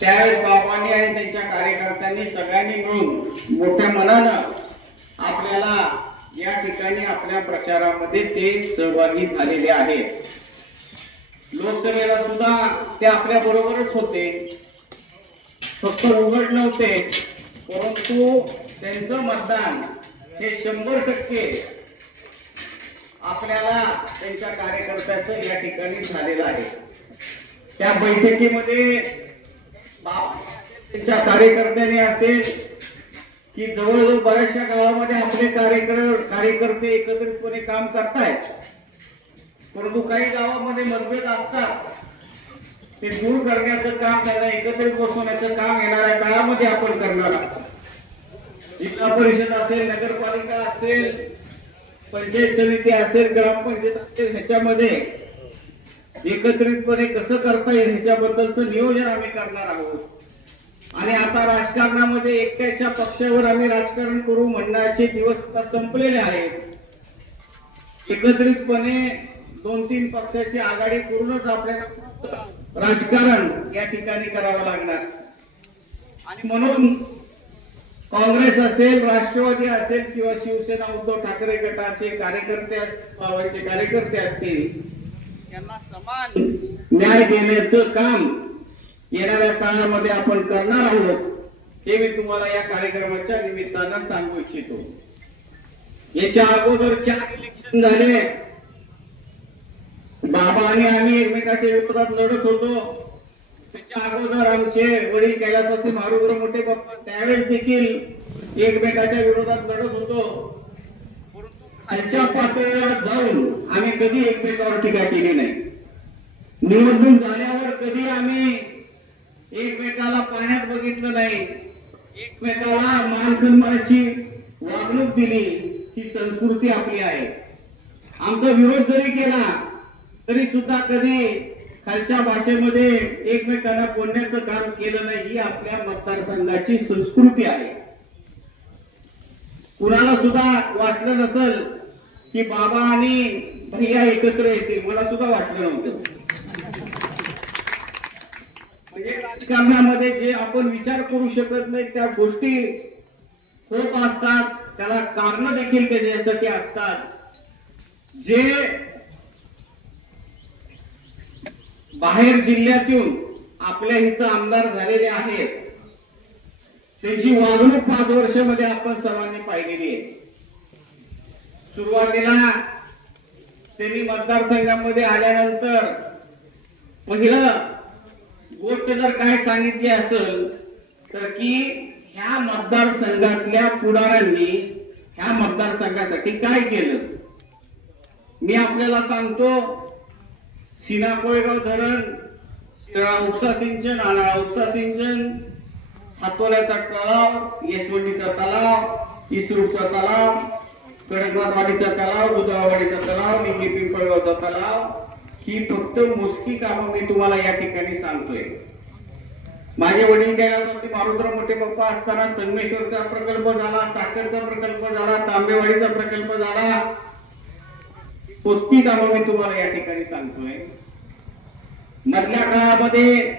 त्यावेळेस बाबांनी आणि त्यांच्या कार्यकर्त्यांनी सगळ्यांनी मिळून मोठ्या मनानं आपल्याला या ठिकाणी आपल्या प्रचारामध्ये ते सहभागी झालेले आहेत लोकसभेला सुद्धा ते आपल्या बरोबरच होते. फक्त उघड नव्हते परंतु त्यांचं मतदान हे शंभर टक्के आपल्याला त्यांच्या कार्यकर्त्याचं या ठिकाणी झालेलं आहे. त्या बैठकीमध्ये कार्यकर्त्यांनी असेल की जवळजवळ बऱ्याचशा गावामध्ये आपले कार्यकर कार्यकर्ते एकत्रितपणे काम करतायत. परंतु काही गावामध्ये मतभेद असतात. ते दूर करण्याचं काम त्यांना एकत्रित बसवण्याचं काम येणाऱ्या काळामध्ये आपण करणार आहोत. जिल्हा परिषद असेल नगरपालिका असेल पंचायत समिती असेल ग्रामपंचायत असेल ह्याच्यामध्ये एकत्रितपणे कसं करता येईल ह्याच्याबद्दलचं नियोजन आम्ही करणार आहोत. आणि आता राजकारणामध्ये एकट्याच्या पक्षावर आम्ही राजकारण करू म्हणण्याचे दिवस आता संपलेले आहेत. एकत्रितपणे दोन तीन पक्षाची आघाडी करूनच आपल्याला राजकारण या ठिकाणी करावं लागणार. आणि म्हणून काँग्रेस असेल राष्ट्रवादी असेल किंवा शिवसेना उद्धव ठाकरे गटाचे कार्यकर्ते कार्यकर्ते असतील यांना समान न्याय देण्याचं काम येणाऱ्या काळामध्ये आपण करणार आहोत हे मी तुम्हाला या कार्यक्रमाच्या निमित्तानं सांगू इच्छितो. याच्या अगोदर चार इलेक्शन झाले. बाबा आणि आम्ही एकमेकाच्या विरोधात लढत होतो. त्याच्या अगोदर आमचे वडील कैलासवासी मारुग्र मोठे पप्पा त्यावेळेस देखील एकमेकाच्या विरोधात लढत होतो. खालच्या पातळीला जाऊन आम्ही कधी एकमेकावर टीका केली नाही. निवडणूक झाल्यावर कधी आम्ही एकमेकाला पाण्यात बघितलं नाही. एकमेकाला मान सन्मानाची वागणूक दिली. ही संस्कृती आपली आहे. आमचा विरोध जरी केला तरी सुद्धा कधी खालच्या भाषेमध्ये एकमेकांना बोलण्याचं काम केलं नाही ही आपल्या मतदारसंघाची संस्कृती आहे. कुणाला सुद्धा वाटलं नसल की बाबा आणि भैया एकत्र येतील मला सुद्धा वाटलं नव्हतं. म्हणजे राजकारणामध्ये जे आपण विचार करू शकत नाही त्या गोष्टी होत असतात. त्याला कारण देखील त्याच्यासाठी असतात. जे बाहेर जिल्ह्यातून आपल्या इथं आमदार झालेले आहेत त्यांची वागणूक पाच वर्षामध्ये आपण सर्वांनी पाहिलेली आहे. सुरुवातीला त्यांनी मतदारसंघामध्ये आल्यानंतर पहिलं गोष्ट जर काय सांगितली असेल तर की ह्या मतदारसंघातल्या पुढाऱ्यांनी ह्या मतदारसंघासाठी काय केलं? मी आपल्याला सांगतो सिना कोळेगाव धरण उपसा सिंचन आणा उपसा सिंचन हातोल्याचा तलाव येसवंडीचा तलाव इसरूचा तलाव कडकनाथवाडीचा तलाव दुधावाडीचा तलाव निंगी पिंपळगावचा तलाव ही फक्त मोजकी कामं मी तुम्हाला या ठिकाणी सांगतोय. माझे वडील गेल्यावरती मारुद्र मोठे पप्पा असताना संगमेश्वरचा प्रकल्प झाला साखरचा प्रकल्प झाला तांबेवाडीचा प्रकल्प झाला. मोजकी कामं मी तुम्हाला या ठिकाणी सांगतोय. मधल्या काळामध्ये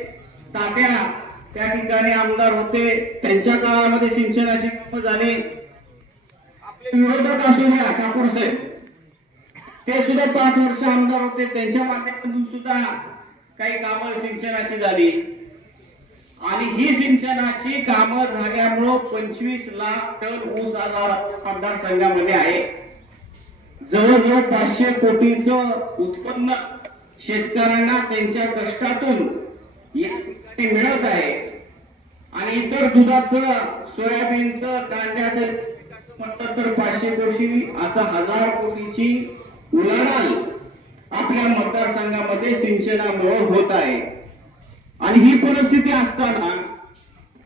तात्या त्या ठिकाणी आमदार होते. त्यांच्या काळामध्ये सिंचनाचे कामं झाले. विरोधक असू द्या ठाकूर साहेब ते सुद्धा पाच वर्ष आमदार होते त्यांच्या माध्यमातून सुद्धा काही कामं सिंचनाची झाली. आणि ही सिंचनाची कामं झाल्यामुळं पंचवीस लाख टन ऊस आजार मतदारसंघामध्ये आहे. जवळजवळ पाचशे कोटीच उत्पन्न शेतकऱ्यांना त्यांच्या कष्टातून या ठिकाणी मिळत आहे. आणि इतर दुधाचं सोयाबीनचं कांद्याचं पंच्याहत्तर पाचशे कोटी असा हजार कोटीची उलाढाल आपल्या मतदारसंघामध्ये सिंचनामुळे होत आहे. आणि ही परिस्थिती असताना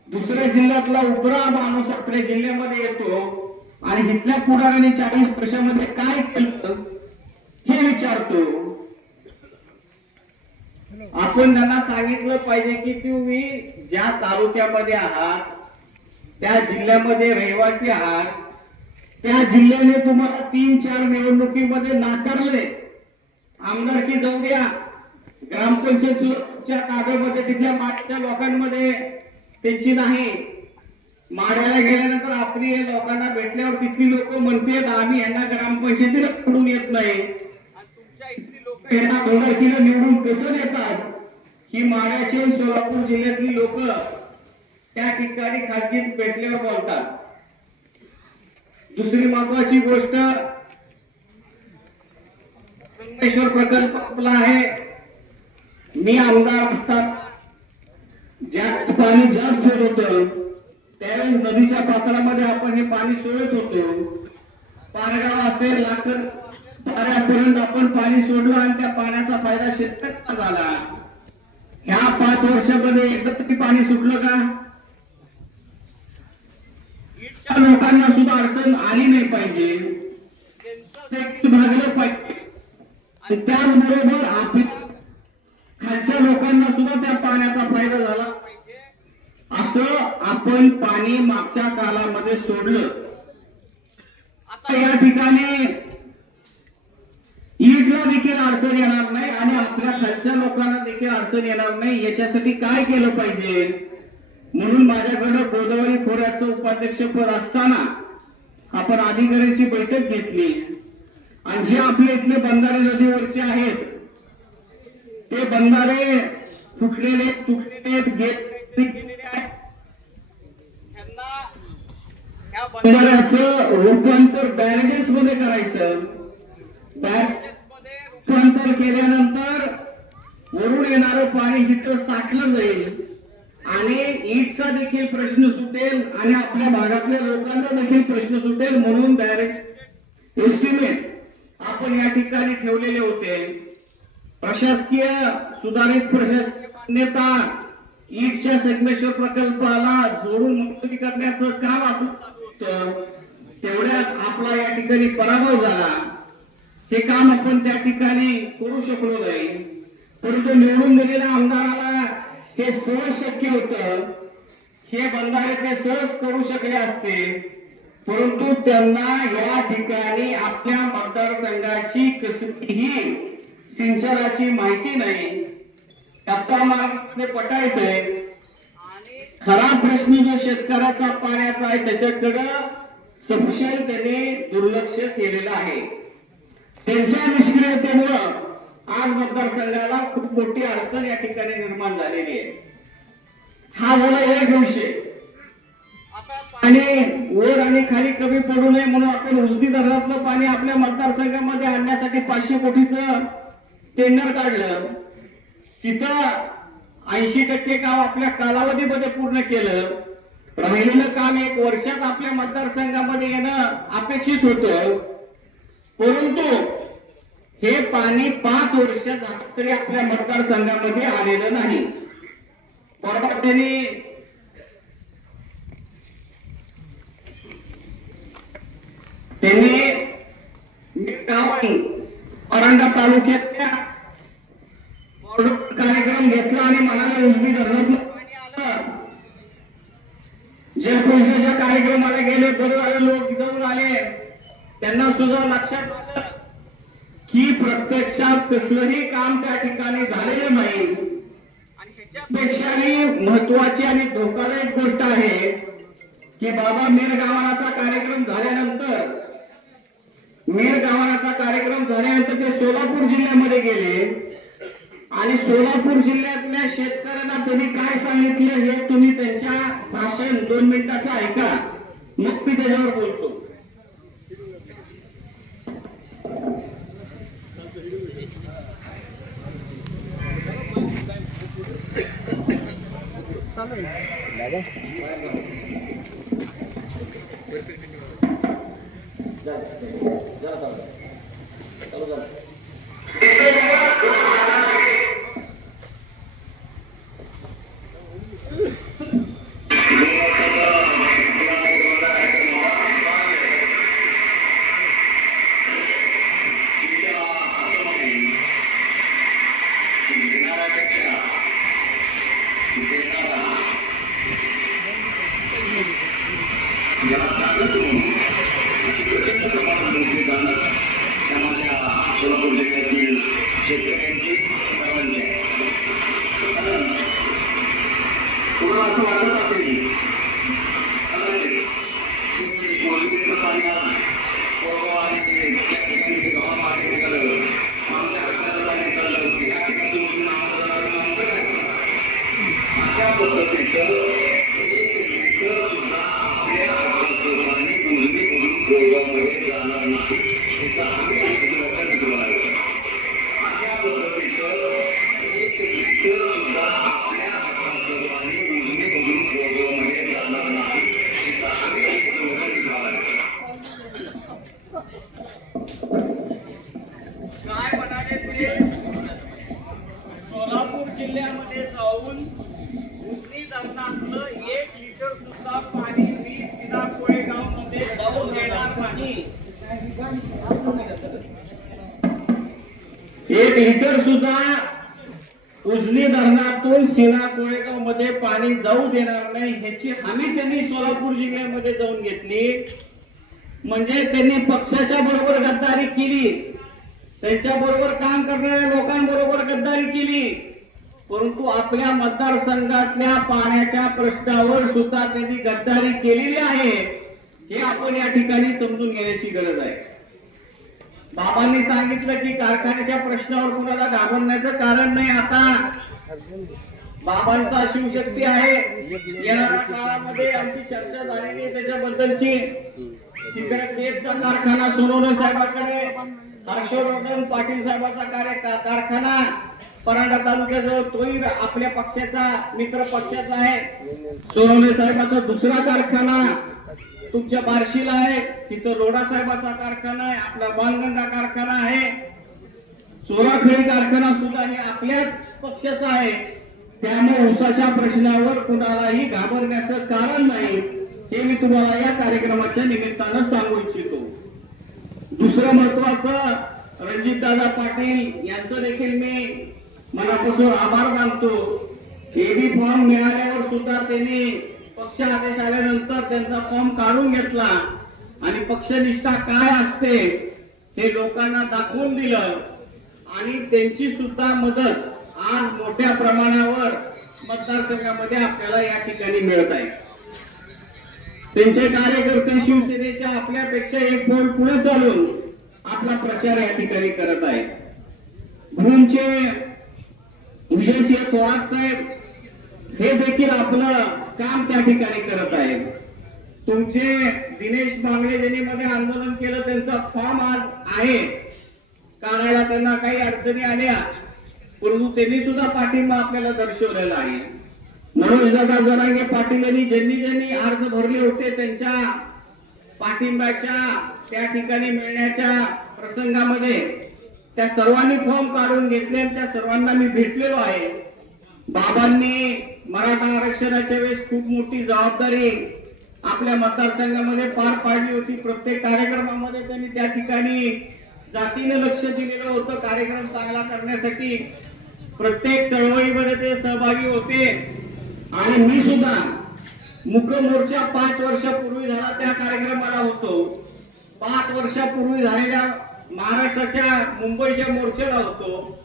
दुसऱ्या जिल्ह्यातला उपरा माणूस आपल्या जिल्ह्यामध्ये येतो आणि इथल्या पुढाराने चाळीस वर्षामध्ये काय केलं हे विचारतो. आपण त्यांना सांगितलं पाहिजे की तुम्ही ज्या तालुक्यामध्ये आहात त्या जिल्ह्यामध्ये रहिवासी आहात त्या जिल्ह्याने तुम्हाला तीन चार निवडणुकीमध्ये नाकारले आमदारकी जाऊ द्या. ग्रामपंचायतच्या ताब्यामध्ये तिथल्या मागच्या लोकांमध्ये त्यांची नाही. माड्याला गेल्यानंतर आपली लोकांना भेटल्यावर तिथली लोक म्हणते आम्ही यांना ग्रामपंचायतीला निवडून येत नाही. यांना दोनकीला निवडून कसं देतात? ही माड्याचे सोलापूर जिल्ह्यातली लोक त्या ठिकाणी खाजगीत भेटल्यावर बोलतात. दुसरी महत्वाची गोष्ट संगमेश्वर प्रकल्प आपला आहे. मी आमदार असतात. ज्या पाणी जास्त होत होतं त्यावेळेस नदीच्या पात्रामध्ये आपण हे पाणी सोडत होतो. पारगाव असेल लाकर पाऱ्यापर्यंत आपण पाणी सोडलं आणि त्या पाण्याचा फायदा शेतकऱ्यांना झाला. ह्या पाच वर्षामध्ये एकदा तरी पाणी सुटलं का? लोकांना अडचण आली नाही पाहिजे. भागलं पाहिजे. आणि त्याचबरोबर आपल्या खालच्या लोकांना सुद्धा त्या पाण्याचा फायदा झाला असं आपण पाणी मागच्या कालामध्ये सोडलं. आता या ठिकाणी ईटला देखील अडचण येणार नाही आणि आपल्या खालच्या लोकांना देखील अडचण येणार नाही. याच्यासाठी काय केलं पाहिजे? म्हणून माझ्याकडे गोदावरी खोऱ्याचं उपाध्यक्ष पद असताना आपण अधिकाऱ्यांची बैठक घेतली. आणि जे आपले इथले बंधारे नदीवरचे आहेत ते बंधारे तुटलेले तुटलेले गेलेले आहेत. त्यांना बंधाऱ्याचं रूपांतर बॅरेजेस मध्ये करायचं. बॅरेजेस मध्ये रूपांतर केल्यानंतर वरून येणारं पाणी इथं साठलं जाईल. आणि ईटचा देखील प्रश्न सुटेल आणि आपल्या भागातल्या लोकांना देखील प्रश्न सुटेल म्हणून डायरेक्ट एस्टिमेट आपण या ठिकाणी ठेवलेले होते. प्रशासकीय सुधारित प्रशासकीय मान्यता ईटच्या संगमेश्वर प्रकल्पाला जोडून मंजुरी करण्याचं काम आपलं चालू होतं. तेवढ्यात आपला या ठिकाणी पराभव झाला. हे काम आपण त्या ठिकाणी करू शकलो नाही. परंतु निवडून दिलेल्या आमदाराला हे सहज शक्य होतं. हे बंधारे ते सहज करू शकले असते. परंतु त्यांना या ठिकाणी आपल्या मतदारसंघाची कसलीही सिंचनाची माहिती नाही. टप्पा मार्गाने पटायचंय आणि खरा प्रश्न जो शेतकऱ्याचा पाण्याचा आहे त्याच्याकडं सपशेल त्यांनी दुर्लक्ष केलेलं आहे. त्यांच्या निष्क्रियतेमुळं आज मतदारसंघाला खूप मोठी अडचण या ठिकाणी निर्माण झालेली आहे. हा झाला एक विषय. पाणी वर आणि खाली कमी पडू नये म्हणून आपण उजनी धरणातलं पाणी आपल्या मतदारसंघामध्ये आणण्यासाठी पाचशे कोटीचं टेंडर काढलं. तिथं ऐंशी टक्के काम आपल्या कालावधीमध्ये पूर्ण केलं. राहिलेलं काम एक वर्षात आपल्या मतदारसंघामध्ये येणं अपेक्षित होतं. परंतु हे पाणी पाच वर्ष झालं तरी आपल्या मतदारसंघामध्ये आलेलं नाही. बरोबर त्यांनी त्यांनी गावात तालुक्यातल्या कार्यक्रम घेतला आणि मनाला उजवी धरणातलं पाणी आलं जलपूजनाच्या कार्यक्रमाला गेले बरोबर आले लोक जाऊन आले. त्यांना सुद्धा लक्षात आलं. की प्रत्यक्षात कसलंही काम त्या ठिकाणी झालेलं नाही. आणि ह्याच्यापेक्षाही महत्वाची आणि धोकादायक गोष्ट आहे की बाबा मीर गावानाचा कार्यक्रम झाल्यानंतर मीर गावानाचा कार्यक्रम झाल्यानंतर ते सोलापूर जिल्ह्यामध्ये गेले. आणि सोलापूर जिल्ह्यातल्या शेतकऱ्यांना त्यांनी काय सांगितलं हे तुम्ही त्यांच्या भाषण दोन मिनिटाचं ऐका. मग मी त्याच्यावर बोलतो. चालू जिल्ह्यातील त्यांनी पक्षाच्या बरोबर गद्दारी केली. त्यांच्या बरोबर काम करणाऱ्या लोकांबरोबर गद्दारी केली. परंतु आपल्या मतदारसंघातल्या पाण्याच्या प्रश्नावर सुद्धा त्यांनी गद्दारी केलेली आहे हे आपण या ठिकाणी समजून घेण्याची गरज आहे. बाबांनी सांगितलं की कारखान्याच्या प्रश्नावर कुणाला घाबरण्याचं कारण नाही आता. बाबांचा शिवशक्ती आहे. येणाऱ्या काळामध्ये आमची चर्चा झालेली आहे त्याच्याबद्दलची. तिकडे केपचा कारखाना सोनवणे साहेबांकडे हर्षवर्धन पाटील साहेबांचा कार्य कारखाना परांडा तालुक्याजवळ तोही आपल्या पक्षाचा मित्र पक्षाचा आहे. सोनवणे साहेबाचा दुसरा कारखाना तुमच्या बार्शीला आहे. तिथं रोडा साहेबाचा कारखाना आहे. आपला बालगंडा कारखाना आहे. चोराखेळी कारखाना सुद्धा हे आपल्याच पक्षाचा आहे. त्यामुळे उसाच्या प्रश्नावर कुणालाही घाबरण्याचं कारण नाही. हे मी तुम्हाला या कार्यक्रमाच्या निमित्तानं सांगू इच्छितो. दुसरं महत्वाचं रणजितदादा पाटील यांचं देखील मी मनापासून आभार मानतो. एबी फॉर्म मिळाल्यावर सुद्धा त्यांनी पक्ष आदेश आल्यानंतर त्यांचा फॉर्म काढून घेतला. आणि पक्षनिष्ठा काय असते हे लोकांना दाखवून दिलं. आणि त्यांची सुद्धा मदत आज मोठ्या प्रमाणावर मतदारसंघामध्ये आपल्याला या ठिकाणी मिळत आहे. त्यांचे कार्यकर्ते शिवसेनेच्या आपल्यापेक्षा एक बोल पुढे चालून आपला प्रचार या ठिकाणी करत आहेत. म्हणूनचे विजयसिंह थोरात साहेब हे देखील आपलं काम त्या ठिकाणी करत आहेत. तुमचे दिनेश बांगडे ज्यांनी मध्ये आंदोलन केलं त्यांचा फॉर्म आज आहे. काढायला त्यांना काही अडचणी आल्या. परंतु त्यांनी सुद्धा पाठिंबा आपल्याला दर्शवलेला आहे. म्हणून दादा जरांगे पाटील यांनी ज्यांनी ज्यांनी अर्ज भरले होते त्यांच्या पाठिंब्याच्या त्या ठिकाणी मिळण्याच्या प्रसंगामध्ये त्या सर्वांनी फॉर्म काढून घेतले आणि त्या सर्वांना मी भेटलेलो आहे. बाबांनी मराठा आरक्षणाच्या वेळेस खूप मोठी जबाबदारी आपल्या मतदारसंघामध्ये पार पाडली होती. प्रत्येक कार्यक्रमामध्ये त्यांनी त्या ठिकाणी जातीने लक्ष दिलेलं होतं. कार्यक्रम चांगला करण्यासाठी प्रत्येक चळवळीमध्ये ते सहभागी होते. आणि मी सुद्धा मुख मोर्चा पाच वर्षापूर्वी झाला त्या कार्यक्रमाला होतो. पाच वर्षापूर्वी झालेल्या महाराष्ट्राच्या मुंबईच्या मोर्चाला होतो.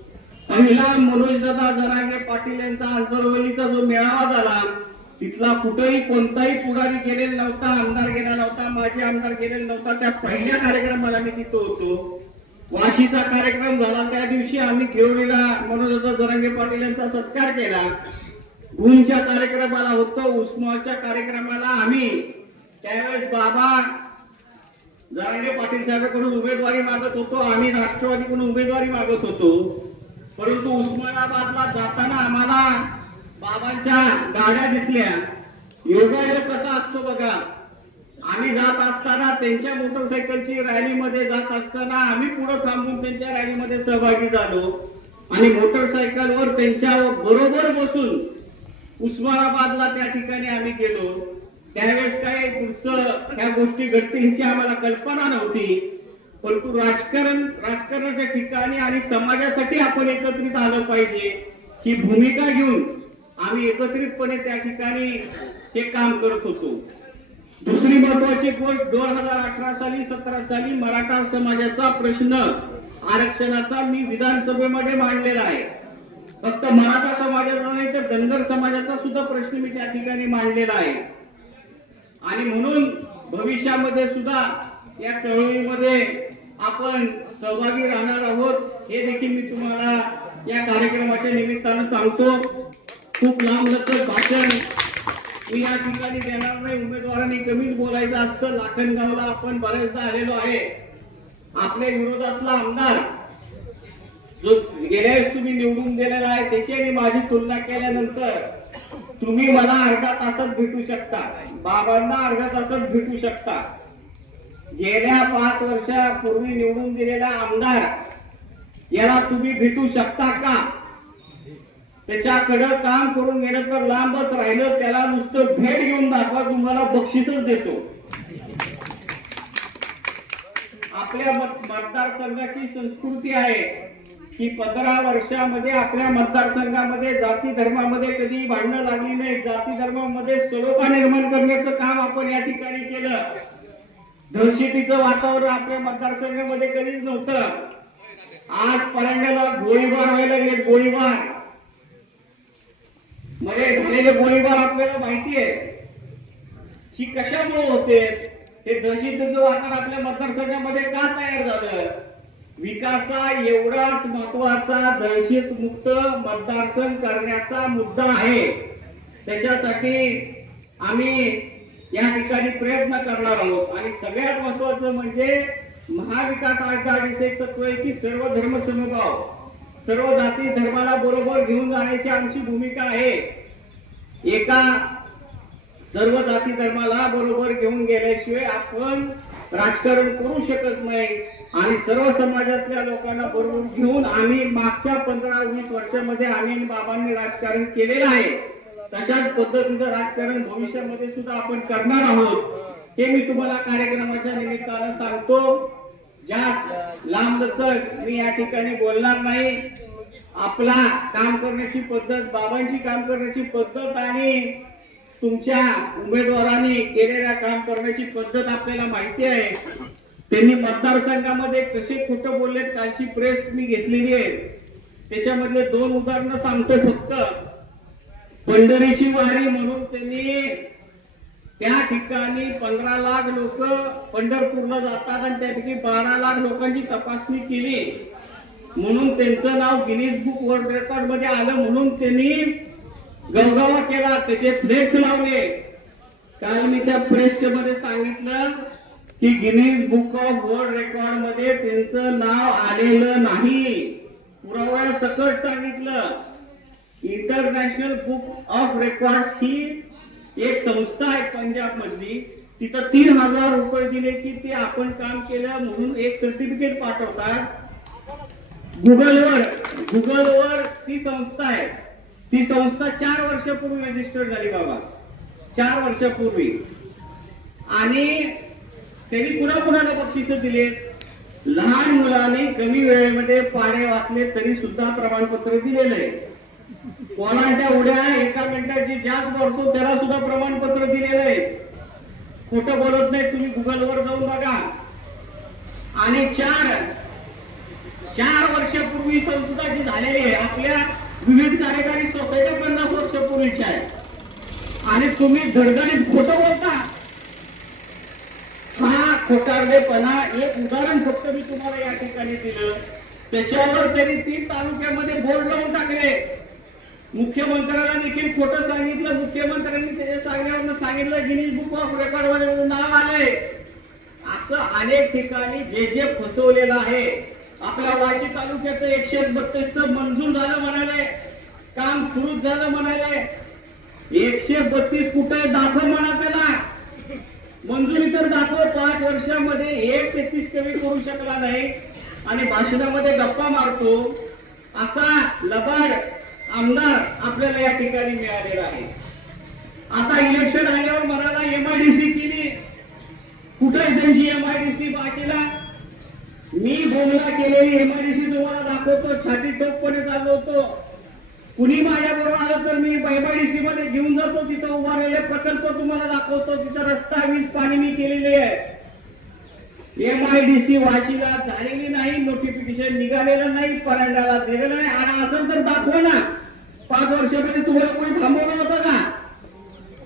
पहिला मनोजदादा जरांगे पाटील यांचा आंतरवलीचा जो मेळावा झाला तिथला कुठेही कोणताही पुढारी गेलेला नव्हता आमदार गेला नव्हता माझे आमदार गेलेला नव्हता. त्या पहिल्या कार्यक्रमाला मी तिथं होतो. वाशीचा कार्यक्रम झाला. त्या दिवशी आम्ही खेवडीला मनोजदादा जरांगे पाटील यांचा सत्कार केला. भूमच्या कार्यक्रमाला होतो उस्माच्या कार्यक्रमाला आम्ही त्यावेळेस बाबा जरांगे पाटील साहेबांकडून उमेदवारी मागत होतो. आम्ही राष्ट्रवादीकडून उमेदवारी मागत होतो. परंतु उस्मानाबादला जाताना आम्हाला बाबांच्या गाड्या दिसल्या. योगायोग कसा असतो बघा. आम्ही जात असताना त्यांच्या मोटरसायकलची रॅलीमध्ये जात असताना आम्ही पुढे थांबून त्यांच्या रॅलीमध्ये सहभागी झालो. आणि मोटरसायकलवर त्यांच्या बरोबर बसून उस्मानाबादला त्या ठिकाणी आम्ही गेलो. त्यावेळेस काय पुढचं ह्या गोष्टी घडतील ह्याची आम्हाला कल्पना नव्हती. परंतु राजकारण राजकारणाच्या ठिकाणी आणि समाजासाठी आपण एकत्रित आलं पाहिजे. ही भूमिका घेऊन आम्ही एकत्रितपणे त्या ठिकाणी हे काम करत होतो. दुसरी महत्वाची गोष्ट दोन हजार अठरा साली सतरा साली मराठा समाजाचा प्रश्न आरक्षणाचा मी विधानसभेमध्ये मांडलेला आहे. फक्त मराठा समाजाचा नाही तर धनगर समाजाचा सुद्धा प्रश्न मी त्या ठिकाणी मांडलेला आहे. आणि म्हणून भविष्यामध्ये सुद्धा या चळवळीमध्ये आपण सहभागी राहणार आहोत हे देखील मी तुम्हाला या कार्यक्रमाच्या निमित्तानं सांगतो. खूप लांब लचक भाषण. मी या ठिकाणी देणार नाही उमेदवारांनी कमीच बोलायचं असतं. लाखनगावला आपण बऱ्याचदा आलेलो आहे. आपल्या विरोधातला आमदार जो गेल्या वेळेस तुम्ही निवडून दिलेला आहे त्याची आणि माझी तुलना केल्यानंतर तुम्ही मला अर्धा तासात भेटू शकता. बाबांना अर्ध्या तासात भेटू शकता. गेल्या पाच वर्षापूर्वी निवडून दिलेला आमदार याला तुम्ही भेटू शकता का? त्याच्याकडं काम करून गेलं तर लांबच राहिलं त्याला नुसतं भेट घेऊन दाखवा तुम्हाला बक्षीसच देतो. आपल्या मतदारसंघाची संस्कृती आहे. की पंधरा वर्षामध्ये आपल्या मतदारसंघामध्ये जाती धर्मामध्ये कधी भांडणं लागली नाही जाती धर्मामध्ये सलोखा निर्माण करण्याचं काम आपण या ठिकाणी केलं. दहशतीचं वातावरण आपल्या मतदारसंघामध्ये कधीच नव्हतं. आज परांड्याला गोळीबार व्हायला लागले गोळीबार. मध्ये झालेले गोळीबार आपल्याला माहिती आहे. ही कशामुळे होते? हे दहशतीचं वातावरण आपल्या मतदारसंघामध्ये का तयार झालं? विकासा एवढाच महत्त्वाचा दहशत मुक्त मतदारसंघ करण्याचा मुद्दा आहे. त्याच्यासाठी आम्ही या ठिकाणी प्रयत्न करणार आहोत. आणि सगळ्यात महत्वाचं म्हणजे महाविकास आघाडीचे तत्व आहे की सर्व धर्म समभाव सर्व जाती धर्माला बरोबर घेऊन जाण्याची आमची भूमिका आहे. एका सर्व जाती धर्माला बरोबर घेऊन गेल्याशिवाय आपण राजकारण करू शकत नाही. आणि सर्व समाजातल्या लोकांना बरोबर घेऊन आम्ही मागच्या पंधरा वीस वर्षामध्ये आम्ही बाबांनी राजकारण केलेलं आहे. तशाच पद्धतीचं राजकारण भविष्यामध्ये सुद्धा आपण करणार आहोत. हे मी तुम्हाला कार्यक्रमाच्या निमित्तानं सांगतो. जास्त लांब लचक मी या ठिकाणी बोलणार नाही. आपला काम करण्याची पद्धत बाबांची काम करण्याची पद्धत आणि तुमच्या उमेदवाराने केलेल्या काम करण्याची पद्धत आपल्याला माहिती आहे. त्यांनी मतदारसंघामध्ये कसे खोटं बोलले कालची प्रेस मी घेतलेली आहे. त्याच्यामधले दोन उदाहरणं सांगतो फक्त. पंढरीची वारी म्हणून त्यांनी त्या ठिकाणी पंधरा लाख लोक पंढरपूरला जातात आणि त्या ठिकाणी बारा लाख लोकांची तपासणी केली. म्हणून त्यांचं नाव गिनीज बुक वर्ल्ड रेकॉर्डमध्ये आलं म्हणून त्यांनी गवगावा केला त्याचे फ्लेक्स लावले. काल मी त्या प्रेस मध्ये सांगितलं की गिनीज बुक ऑफ वर्ल्ड रेकॉर्डमध्ये त्यांचं नाव आलेलं नाही. पुराव्या सकट सांगितलं. इंटरनॅशनल बुक ऑफ रेकॉर्ड ही एक संस्था आहे पंजाब मधली. तिथं तीन हजार रुपये दिले की ते आपण काम केलं म्हणून एक सर्टिफिकेट पाठवतात. गुगलवर गुगलवर ती संस्था आहे. ती संस्था चार वर्षापूर्वी रजिस्टर झाली बाबा. चार वर्षापूर्वी. आणि त्यांनी पुन्हा पुन्हा बक्षिस दिले? लहान मुलांनी कमी वेळेमध्ये पाडे वाचले तरी सुद्धा प्रमाणपत्र दिलेलं आहे कोणाच्या उड्या एका मिनिटाची जास्त भरतो त्याला सुद्धा प्रमाणपत्र दिलेलं आहे खोटं बोलत नाही तुम्ही गुगलवर जाऊन बघा. आणि चार चार वर्षापूर्वी संस्था जी झालेली आहे आपल्या विविध कार्यकारी सोसायट्या पन्नास वर्षापूर्वीच्या आहे आणि तुम्ही धडधडीत खोटं बोलता? हा खोटारडेपणा एक उदाहरण फक्त मी तुम्हाला या ठिकाणी दिलं. त्याच्यावर त्यांनी तीन तालुक्यामध्ये बोर्ड लावून टाकले. मुख्यमंत्र्याला देखील खोटं सांगितलं. मुख्यमंत्र्यांनी त्याच्या सांगण्यावर सांगितलं गिनीज बुक ऑफ रेकॉर्डमध्ये नाव आलंय. असं अनेक ठिकाणी जे जे फसवलेलं आहे आपल्या वाशी तालुक्याचं एकशे बत्तीस मंजूर झालं म्हणाले. काम सुरू झालं म्हणाले. एकशे बत्तीस कुठे दाखव म्हणा त्याला. मंजुरी तर दाखव पाच वर्षामध्ये एक तेहतीस कमी करू शकला नाही. आणि भाषणामध्ये गप्पा मारतो. असा लबाड आमदार आपल्याला या ठिकाणी मिळालेला आहे. आता इलेक्शन आल्यावर म्हणाला एमआयडीसी केली. कुठे त्यांची एमआयडीसी भाषेला मी बोलणा केलेली एमआयडीसी तुम्हाला दाखवतो छाती टोकपणे चाललो होतो. कुणी माझ्याबरोबर आलं तर मी बैबाडीशी मध्ये घेऊन जातो तिथं उभारलेले प्रकल्प तुम्हाला दाखवतो तिथं रस्ता वीज पाणी मी केलेली आहे. एम आय डी सी वाशीला झालेली नाही नोटिफिकेशन निघालेलं नाही परांड्याला दिलेलं नाही. आणि असेल तर दाखवा ना. पाच वर्षामध्ये तुम्हाला कोणी थांबवलं होतं का?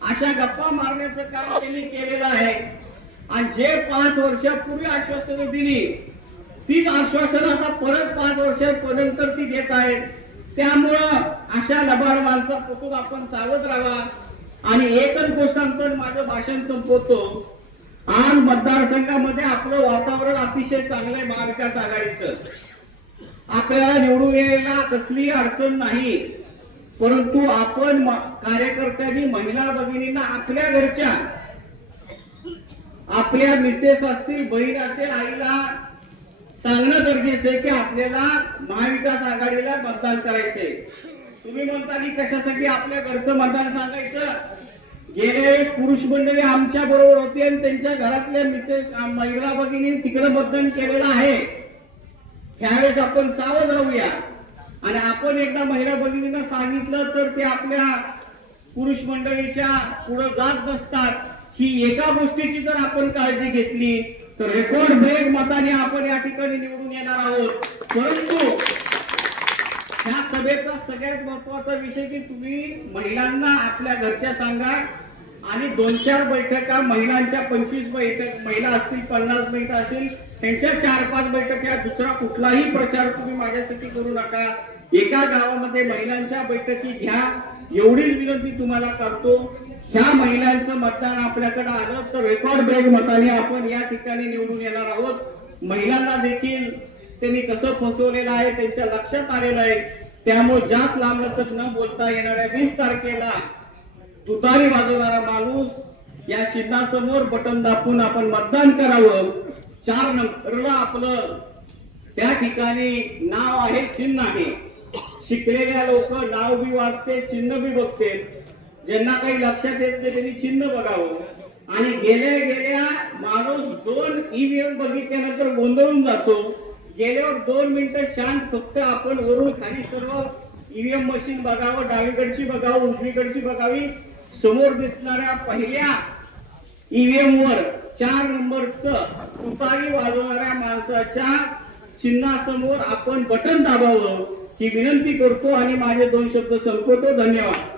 अशा गप्पा मारण्याचं काम त्यांनी केलेलं आहे. आणि जे पाच वर्षापूर्वी आश्वासनं दिली तीच आश्वासनं आता परत पाच वर्षापर्यंत ती देत आहेत. त्यामुळं अशा लबाड माणसापासून आपण सावध राहा. आणि एकच गोष्ट माझं भाषण संपवतो. आज मतदारसंघामध्ये आपलं वातावरण अतिशय चांगलं आहे महाविकास आघाडीचं. आपल्याला निवडून यायला कसलीही अडचण नाही. परंतु आपण कार्यकर्त्यांनी महिला भगिनींना आपल्या घरच्या आपल्या मिसेस असतील बहीण असेल आईला सांगणं गरजेचं आहे की आपल्याला महाविकास आघाडीला मतदान करायचंय. तुम्ही म्हणता की कशासाठी आपल्या घरचं मतदान सांगायचं? गेल्या वेळेस पुरुष मंडळी आमच्या बरोबर होती आणि त्यांच्या घरातल्या मिसेस महिला भगिनी तिकडे मतदान केलेलं आहे. त्यावेळेस आपण सावध राहूया. आणि आपण एकदा महिला भगिनींना सांगितलं तर ते आपल्या पुरुष मंडळीच्या पुढे जात नसतात. ही एका गोष्टीची जर आपण काळजी घेतली तर रेकॉर्ड ब्रेक मताने आपण या ठिकाणी निवडून येणार आहोत. परंतु ह्या सभेचा सगळ्यात महत्त्वाचा विषय की तुम्ही महिलांना आपल्या घरच्या सांगा आणि दोन चार बैठका महिलांच्या पंचवीस बैठक महिला असतील पन्नास बैठक असतील त्यांच्या चार पाच बैठका दुसरा कुठलाही प्रचार तुम्ही माझ्यासाठी करू नका. एका गावामध्ये महिलांच्या बैठकी घ्या. एवढीच विनंती तुम्हाला करतो. ह्या महिलांचं मतदान आपल्याकडे आलं तर रेकॉर्ड ब्रेक मताने आपण या ठिकाणी निवडून येणार आहोत. महिलांना देखील त्यांनी कसं फसवलेलं आहे त्यांच्या लक्षात आलेलं आहे. त्यामुळे जास्त लांबलचक न बोलता येणाऱ्या वीस तारखेला तुतारी वाजवणारा माणूस या चिन्हासमोर बटन दाबून आपण मतदान करावं. चार नंबरला आपलं त्या ठिकाणी नाव आहे चिन्ह आहे. शिकलेल्या लोक नाव बी वाचते चिन्ह बी बघते. ज्यांना काही लक्षात येत नाही त्यांनी चिन्ह बघावं. आणि गेल्या गेल्या माणूस दोन ईव्हीएम बघितल्यानंतर गोंधळून जातो. गेल्यावर दोन मिनिटं शांत फक्त आपण वरून खाली सर्व ईव्हीएम मशीन बघावं डावीकडची बघावं उजवीकडची बघावी. समोर दिसणाऱ्या पहिल्या ईव्हीएम वर चार नंबरचं तुतारी वाजवणाऱ्या माणसाच्या चिन्हासमोर आपण बटन दाबावं ही विनंती करतो आणि माझे दोन शब्द संपवतो. धन्यवाद.